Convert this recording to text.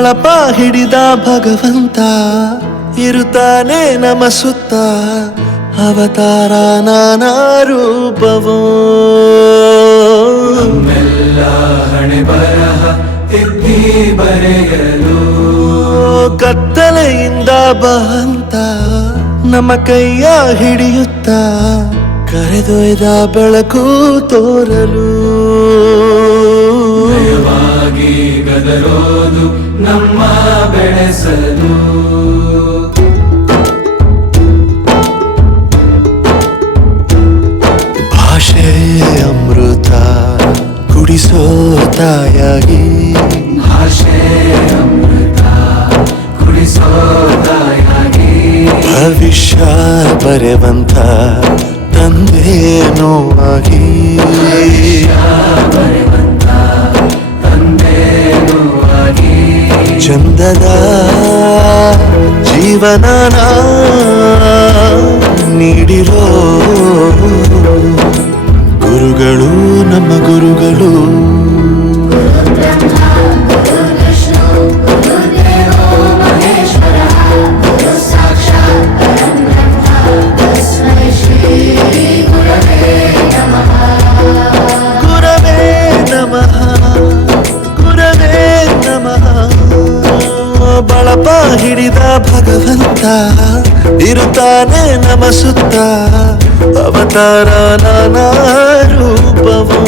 ಬಳಪ ಹಿಡಿದ ಭಗವಂತ ಇರುತ್ತಾನೆ ನಮ ಸುತ್ತ ಅವತಾರ ನಾನಾ ರೂಪವೋ ನಮ್ಮೆಲ್ಲ ಹಣೆ ಬರಹ ತಿದ್ದಿ ಬರೆಯಲು ಕತ್ತಲೆಯಿಂದ ಬಂತ ನಮ್ಮ ಕೈಯ ಹಿಡಿಯುತ್ತ ಕರೆದೊಯ್ದ ಬೆಳಕು ತೋರಲು ನಯವಾಗಿ ಗದರೋದು ನಮ್ಮ ಬೆಳೆಸಲು ಭಾಷೆ ಅಮೃತ ಕುಡಿಸೋ ತಾಯಾಗಿ ಭಾಷೆ ಅಮೃತ ಕುಡಿಸೋ ತಾಯಾಗಿ ಭವಿಷ್ಯ ಬರೆವಂತ ತಂದೇನೋ ಆಗಿ ಬರೆವಂತ ತಂದೇನೂ ಆಗಿ ಚಂದದ ಜೀವನನ ನೀಡಿರೋ ಗುರುಗಳು ನಮ್ಮ ಗುರುಗಳು ಬಳಪ ಹಿಡಿದ ಭಗವಂತ ಇರುತ್ತಾನೆ ನಮ ಸುತ್ತ ಅವತಾರ ನಾನಾ ರೂಪವೋ